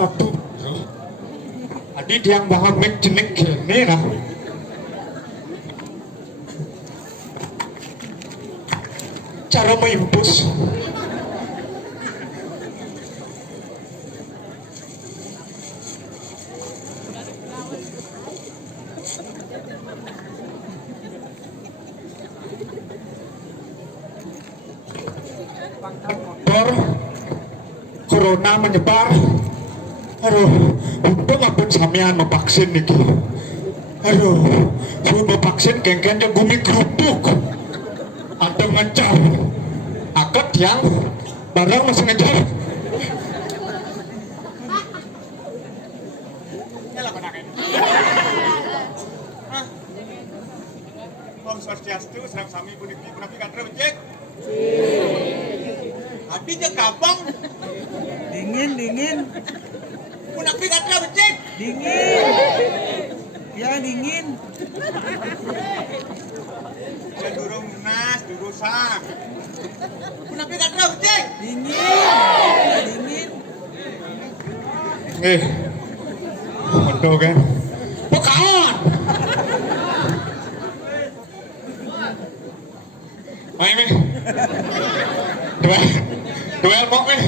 Aduh, adi diang banget mek jenek gini lah. Cara mengimpus. Corona menyebar. Aduh, untung apa sampean mau vaksin niki. Aduh, saya mau vaksin geng-gengnya gumi kerupuk. Ada ngejar. Akad yang barang masih ngejar. Om Swastiastu, Serang Sami Puniki Punapi Katra Becek. Hatinya kabang. Dingin. Punapi Katra Becek. Dingin. Ya dingin. Saya durung nas, durusan. Punapi Katra Becek. Dingin. Betul kan? Bukan. Main nih. Duel mok nih.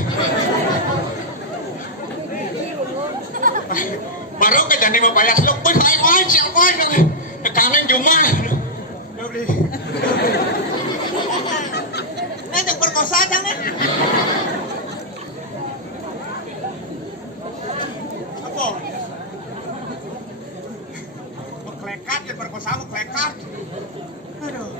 Marok ke jani mapayas lo, koi siang koi kangen cuma. Dobri. Nanti perkosa jangan. Apa? Mau klekat ya perkosa mau klekat. Aduh.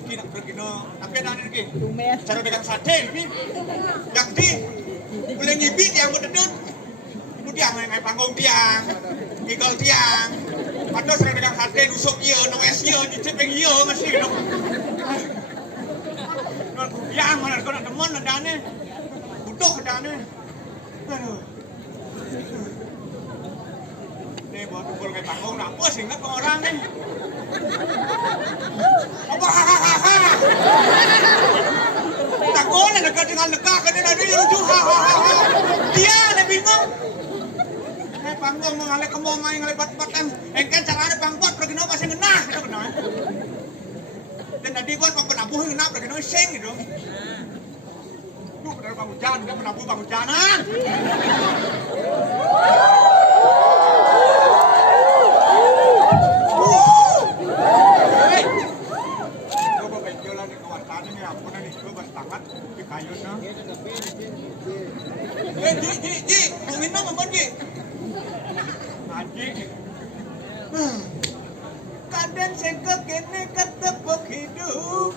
Iki nak pergi no, apa yang ada ni? Cara dengan sate ni, yang di boleh nyibit yang berdedut, kemudian main panggung tiang, gigol tiang, pada cara dengan sate nusuk dia, nonges dia, dicipeng dia masih no. Nol yang mana kau nak teman ada ni, butuh ada ni. Ni buat kumpul main panggung, apa sih ingat orang ni? Apa hahaha? Takon na nagka ka na din yung hahaha. Dia na bingung. Panggung mengalek kemo main ngalek bat-batan. Engkan carane panggot pergi no pasang ngenah gitu benar. Dan tadi buat penabuh ngenah pergi no sing gitu. Duh benar bang hujan, enggak penabuh bang hujanan. Ji, mau minum apa Ji? Aji. Kadang sengkak kene ketepuk hidup.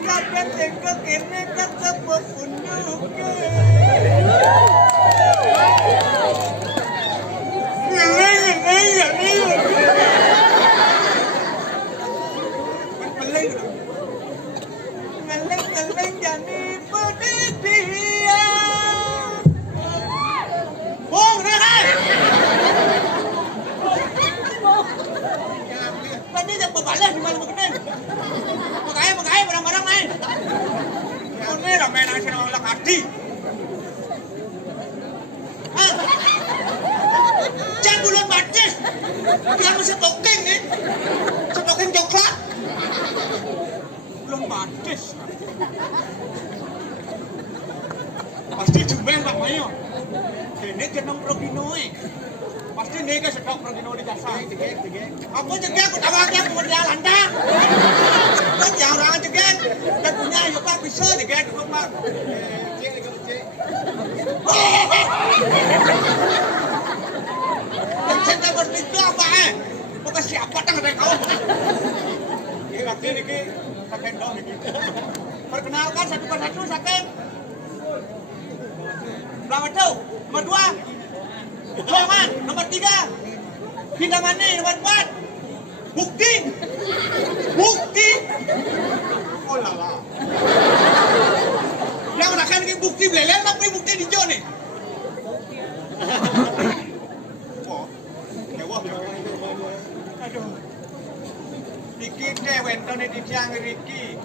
Kadang sengkak kene ketepuk punduk. jadi penyedia. Bung, dengar. Tadi dia berbalik di mana begini. Makanya barang-barang main. Ini dah main nasi nama ulang hati. Jangan bulan batis. Dia mesti toking nih. Toking coklat. Bulan batis. Pasti jumeng Pak Mayo. Ini kena proginoe. Pasti ini ke sedok proginoe di jasa. Apa juga aku tawar dia kemudian landang. Kan yang orang juga dan punya ayo Pak bisa juga Pak. Yang saya bertiga apa bukan siapa tang ada kau. Ini lagi ini sakit dong ini. Perkenalkan satu persatu sakit. Berapa tuh? Nomor 2 Joman, nomor 3 Hindamani, nomor 4 Bukti. Oh lala. Yang rakan ke bukti belel apa bukti di jo nih? Oh, dewa. Aduh. Iki dewen tone di tiang Riki.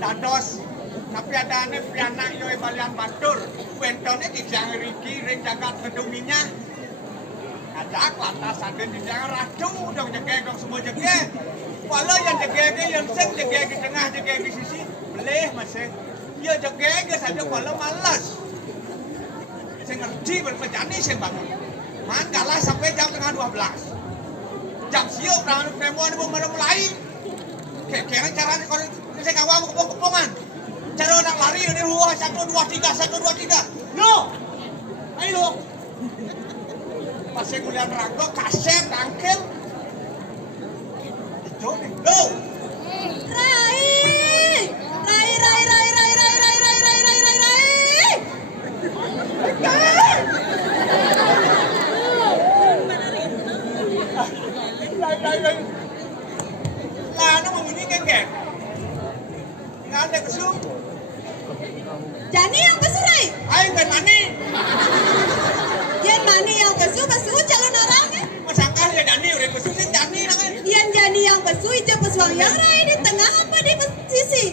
Dados tapi ada aneh pianak yo balian batur. Wentone di tiang Riki ring jagat keduminya. Ajak lantas ada di tiang raju udah jegeng semua jegeng. Walau yang jegeng yang seng jegeng di tengah jegeng di sisi beleh masih. Ya jegeng saja walau malas. Saya ngerti berpejani saya bangun. Man kalah sampai jam tengah 12. Jam siok orang perempuan itu mulai. Kayak caranya kalau saya kawal kepoman. Cara nak lari ini 1 2 3. No. Ayo. Pasnya kuliah rago kaset tangkel. Itu nih. Go. Rai. Lah, nó mà mình kan kek. Nggak ada kesum. Jani yang besu Rai. Ayo kan mani. Yan mani yang besu calon orang ya. Masangkah ya Dani udah kesum sih Dani lah kan. Yan Jani yang besu ijo pesuang yang Rai di tengah apa di sisi.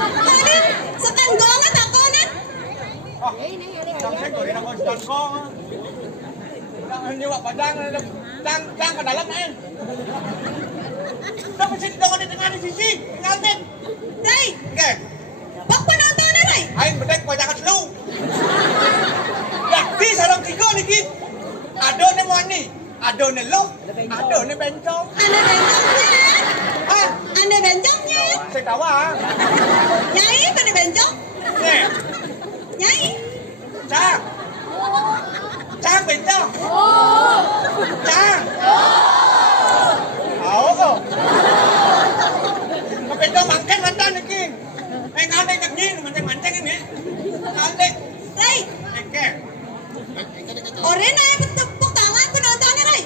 Tadi sekan gongan takonan. Oh, sampai kau dia nak buat kong. Jangan nyewa padang, tang ke dalam main. Dah mesti di tengah di sisi, ngantin. Rai, Oke, bak penonton Rai. aing bedek bajakan lu. Yakti sarang tiga niki. Ado ne wani, ado ne lo, ado ne bencong. Ane bencongnya. Ah, Ane bencongnya. saya tahu ah. Nyai pada bencong. Nih, Nyai. Trang bencong. Trang. Bencong makan mantan niki. Ngane kengin mancing ini. Ngane. Rai, Oke. Orena yang bertepuk tangan penontonnya Rai.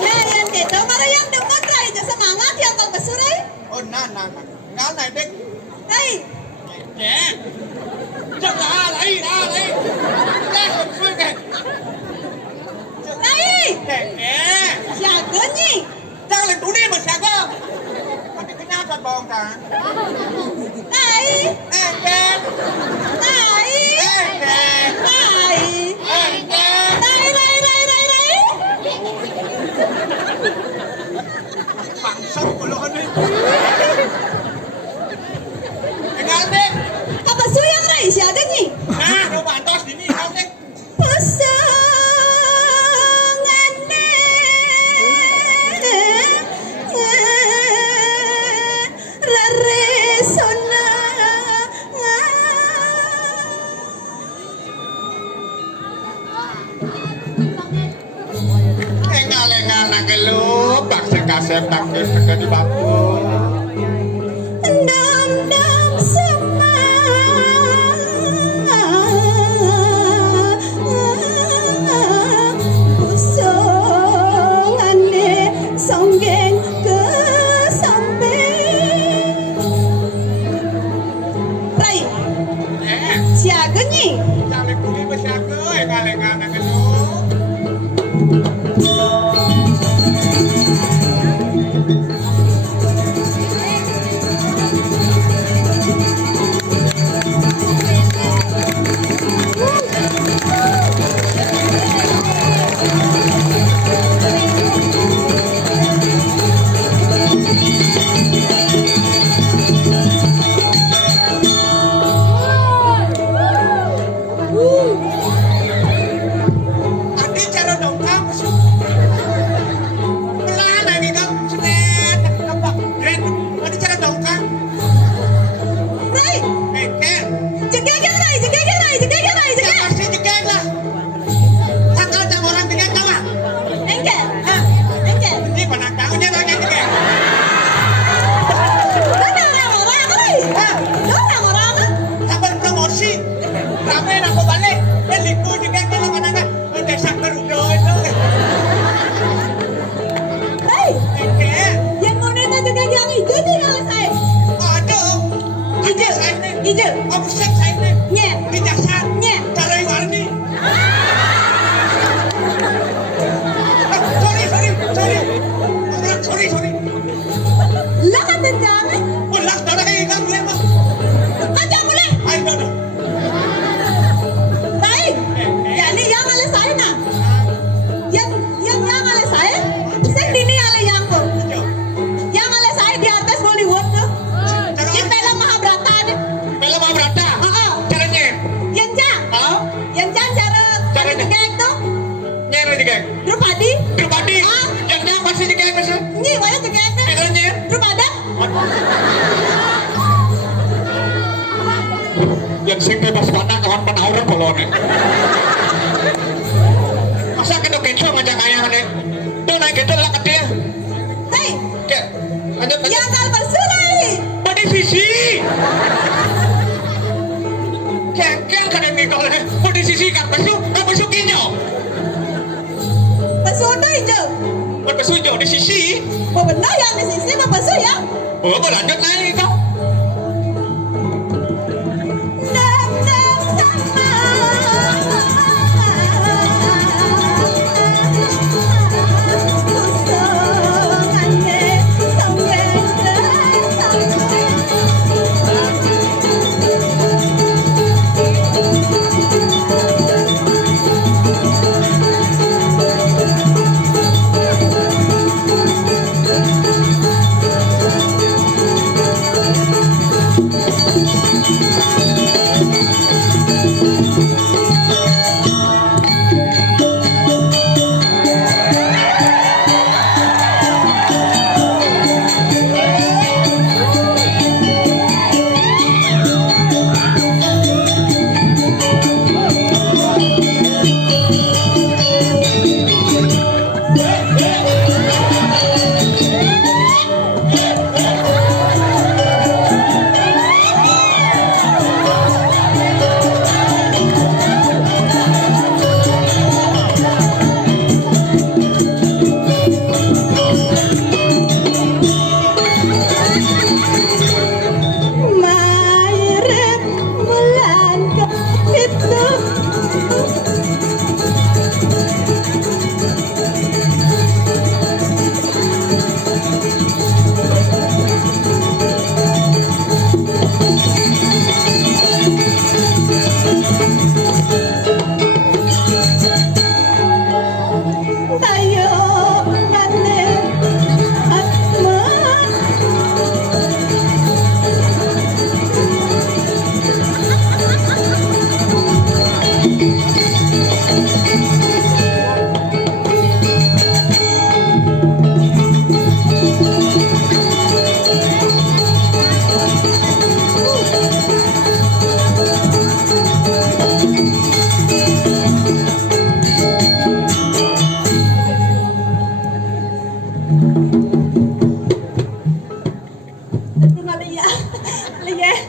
Nah, yang itu malah yang demen Rai, semangat yang tak besu Rai. Oh, nah. Ngane dek. Rai, Kẻ. Chắc là lấy. Ra không xuôi kìa. Rai, Kẻ. jaga nih. Chắc là tủ đi mà sạc cơ. Mà cái nhau thật bòn ta. Rai, Ê, kẻ. Rai, Ê, kẻ. Rai, Ê, kẻ. Rai. Bằng sông của lộn đi. Cái ngán đi. Apa su yang Rai, jaga nih. Nah, nếu bạn to sini ngán đi. Engal nak lu, bak sekasep tangkis teka di batu. Dam sama pusongane Adi cara dongkang pelan lagi kan seret apa red adi cara dongkang Ray, Ken jegegan Ray, jegegan Ray, jegegan Ray, ya jegegan. pasti jegeng lah takal jam orang jegeng tau gak? Engkel, engkel. Ini penantangnya lagi jegeng Orang Ray. Orang. sabar promosi rame aku balik liku jegeng kalau penantang udah sakar udah itu Ray, Ken yang moneta jegegan yang hijau tuh yang saya. aduh ada saya nih Hijau. omset saya nih Nye, bijaksana nye. cara yang warni sorry Lah kan jangan. ulah darah kayak kamu ya mah Aja mulai. ayo dong Ray, jadi yang ala saya nak. Yang ala saya. Saya ini ala yang kok. Yang ala saya di atas Bollywood tuh. Yang film Mahabharata nih. film Mahabharata caranya Yang cara Caranya. kayak tuh. nyari jegeng Drupadi. Drupadi Ah. yang dia pasti jegeng pasti Ini waya kayak tuh. caranya Drupada. yang sing bebas mana kawan penauran bolone masa kena kecoh ngajak ayah nih tuh naik gitu lah ke dia Ray, kayak lanjut yang kal bersulai. pada sisi kayak kan yang nikah nih pada sisi kan besu kinyo Bersuda hijau. besu hijau di sisi Oh benar yang di sisi apa bersu ya? oh berlanjut naik kau Nang sama. Kusungannya songeng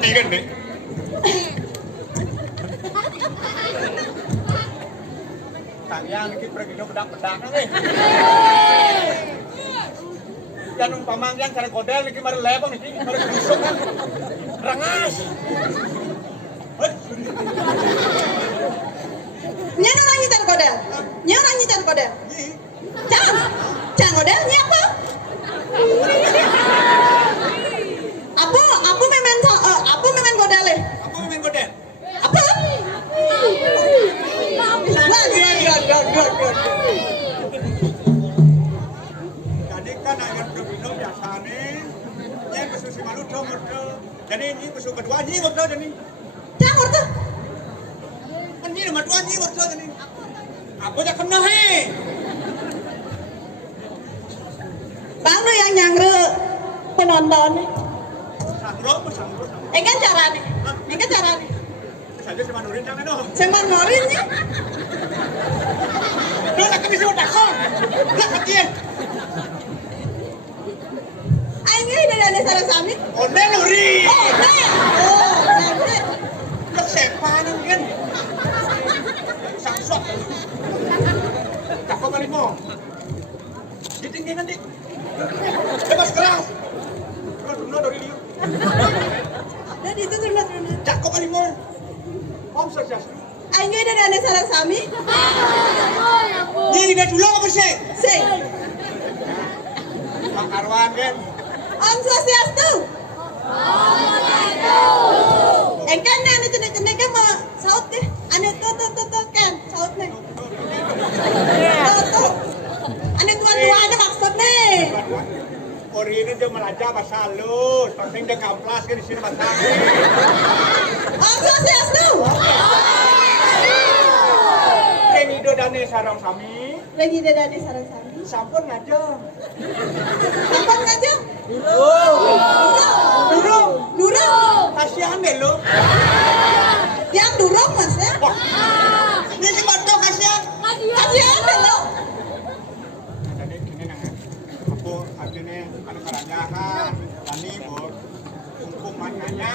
Ikan deh. Tangyan iki pergi pedang-pedang nih. dan umpamang yang cara kodel niki mari lebong niki mari busuk kan. Rangas. Nya nang nyitan kodel. Nya nang nyitan kodel. Cang kodel nya apa? Apa memen kodel le? Apa memang kodel? Apa? Jadi kan ayat berbino biasa nih. Yang kesusi malu dong ngordo. Jadi ini kesu kedua ini ngordo jadi. Cang ngordo. Kan ini nomor dua ini ngordo jadi. Aku jak kena he. Bang lu yang nyangre penonton. Sangro apa sangro? Kan carane. Kan carane. Saja cuma nurin jangan dong. Seman ngorin nya. Lu nak kami sudah kon. Lah kajian. Aing ge dari sareng sami. Onde nuri. Oh, nanti. Lu sepanan kan. Sangsok. Cakap balik mo. Ditinggi nanti. Bebas keras. Lu dari dia. Dan itu terus. Cakap balik mo. Om saja. Aing ge dari sareng sami. Ini dia dulu apa sih? Sing. Pak Karwan kan. Om Swastiastu. Kan ane cene kan mau saut deh. Ane tuh kan saut nih. Tuh. Ane tuan ada maksud nih. Ori ini dia melajar bahasa halus, penting dia kamplas kan di sini bahasa. Om Swastiastu. Ini do dane sarang sami, Lagi dari sareng sami. sampun ngajeng. Apa aja? Durung. Kasihan deh lo. Yang durung mas ya? Wah, ini si bantu kasihan. Kasihan deh lo. Jadi gini nang, aku akhirnya ada kerajahan, tani bor, hukuman nganya,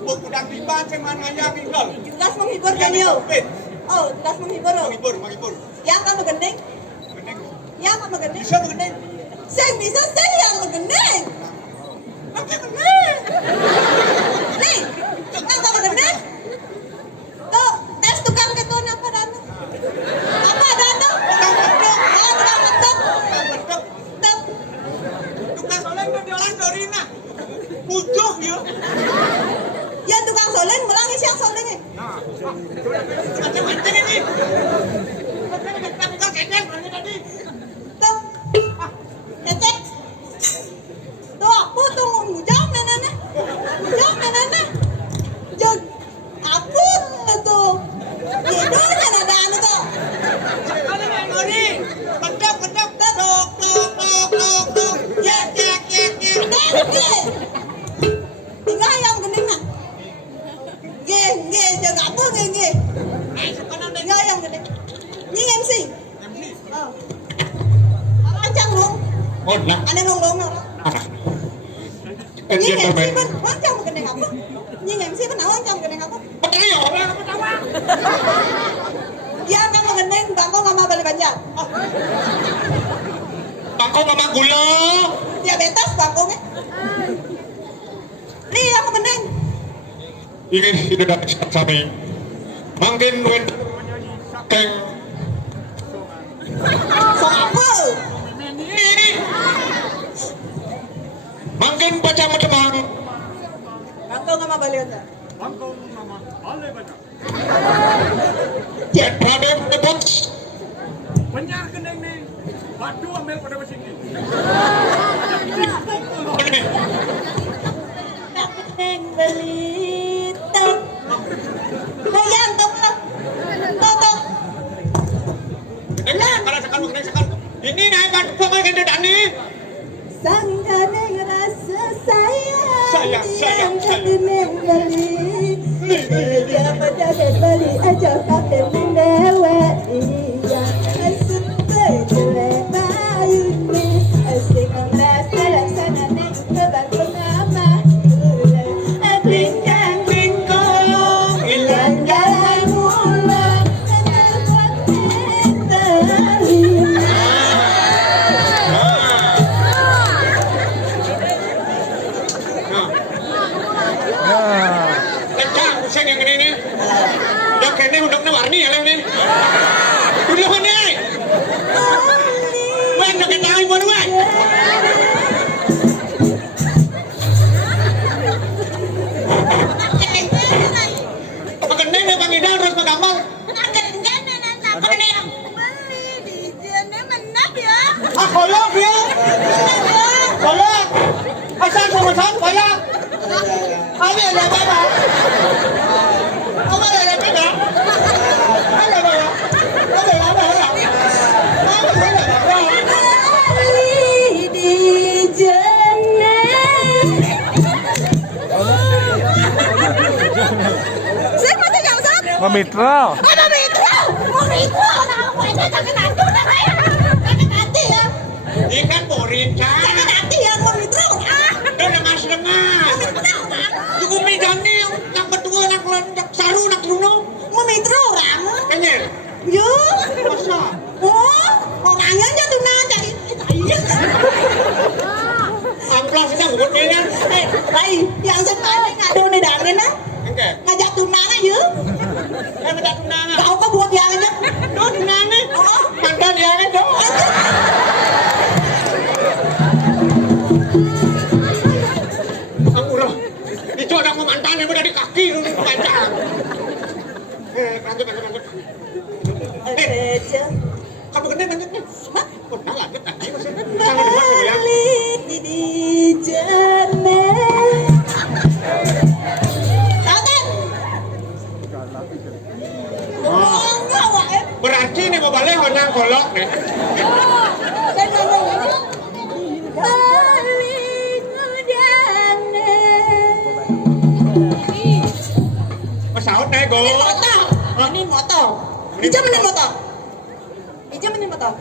buk udah tiba cuman nganya tinggal. Tugas menghibur kan yo? Oh, tugas menghibur. Menghibur. Yang kamu gending? Gendeng, Yang kamu gending? bisa gendeng. Saya bisa yang gending. Nanti gendeng. Nih, yang kamu gending? Tuh, tes tukang ketun apa dana? Apa dana? Tukang bentuk. Oh, tukang bentuk. Tukang bentuk. Tuh, Tukang soleng udah orang Dorina. Pucuk ya. yang tukang soleng, mulang isi yang soleng eh. Nah, macam-macam ini. Tukang kecil mana tadi? Tuh, cecek. Tuh, aku tuh ngujang neneknya. Ngujang neneknya. Jod, aku tuh. Hidupnya ada anu tuh. Ada yang ngori. Bentuk. Tok. Yek. Gede. Tinggal ayam gending nah. Ge, jaga apa ge. Tinggal ayam gending. Ini MC. Oh. Ancang dong. Oh, nah, Ada long. Ini enggak MC teman. pun, ancang gending apa? Ini MC pun ancang gending apa? Petani orang apa tahu? Dia kan gending bangko nggak mau balik banjar. Oh, Bangko mama gula. diabetes bangko nih. Nih yang gending. Ini tidak dapat kami. Mungkin wen keng So apa? ini. Mungkin baca macam Bangko nggak mau balik banjar. Bangkong mama, boleh baca. Jet Pradem the box. Banyak gendeng nih. Batu ambil pada mesin ini. Gending beli tok. Bayang tok lah. Tok. Kalau sekarang. Ini naik batu sama gendeng Dani. Sang gending rasa sayang. Sayang. Gending beli. Dia pada beli aja kakek dewa iya. Suka jelek bayu ni. Asing rasa laksana ni kebantu nama. Bincang bingkong ilang jalan mula. Kenapa kita yang ini nih. Yang kayaknya undangnya warni ya nih. Udah mana? Wen nak tahu ibu wen. Makan nene pangidal terus magamang. Kolok dia. Kolok. Asal sama kolok. Kami ada apa? Kamu ada apa? Ada apa? Ada apa? Memitro. Ikan borinca. Udah mas dengar. Juga megani yang berdua nak landak saru nak luno. Kenyer. Masa? Amplas kita buat kayaknya. Yang sekarang ngadu nih dangin á, Enggak. ngajak tunangan ya. Minta tunangan. Kau có buat yang aja. Tunangan. Mantan dia kan dong. Angurah. Itu ada mantan yang udah di kaki lu panjang. Lanjut. Kamu gede lanjutnya. Oh, nah, lanjut lagi masih. Sama depan kamu ya. Berarti ini mau balik honang kolok nih. Pesawat naik go. Ini motor. Ija ini motor.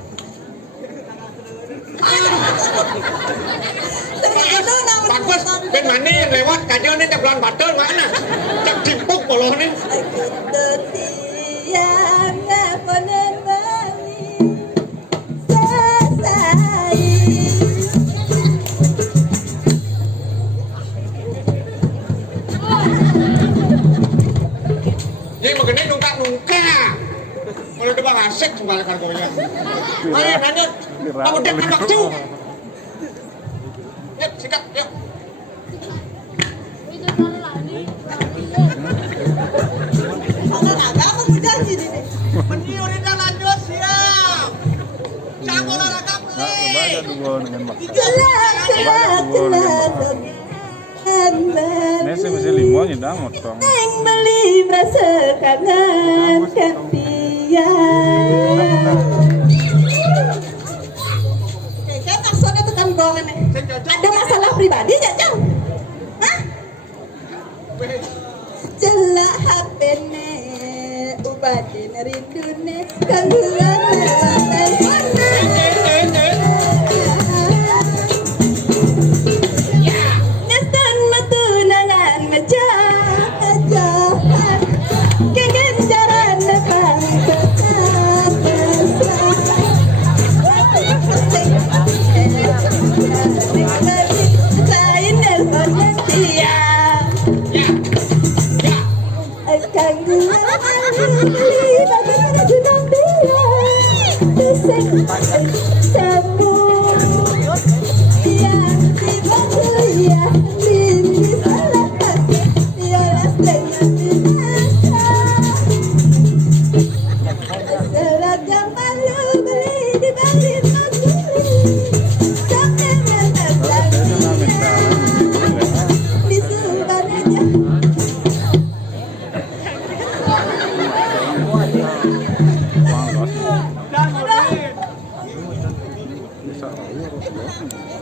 Bagus. Ben mana yang lewat kajian ini ceblan batel mana? Cek timpuk poloh nih. Jadi begini nungka. Kalau udah bang asik kembali kargonya. Ayo lanjut. Kamu dia tambak cu. Yuk sikat yuk. Olahraga apa udah gini nih? Meniur ini lanjut siap. Sang olahraga beli. Nasi masih limonnya dah motong. Yang beli merasa kangen kan dia. Kayak maksudnya tekan gongan nih. Ada masalah pribadi nggak Jang? Hah? Celah HP ne, ubadin rindune, gangguan lewat Nestan matunangan ngejah-jahan, kegencaran nepang Lain nelpon dia.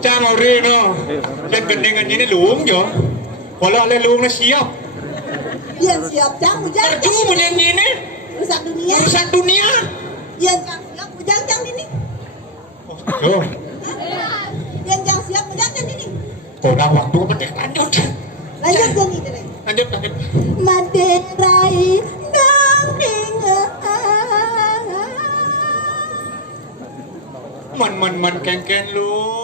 Trang màu ri nó lên gần đây gần như nó luống rồi. Có lo lên luống nó siap. Yang siap Jang hujan. Baju mau nyanyi nih. Rusak dunia. Rusak dunia. Yang Jang siap hujan Jang ini. Tuh, Yang Jang siap hujan Jang ini. kurang waktu penting lanjut. Lanjut Jang ini deh. Lanjut. Maderai dongeng. Man keng lu.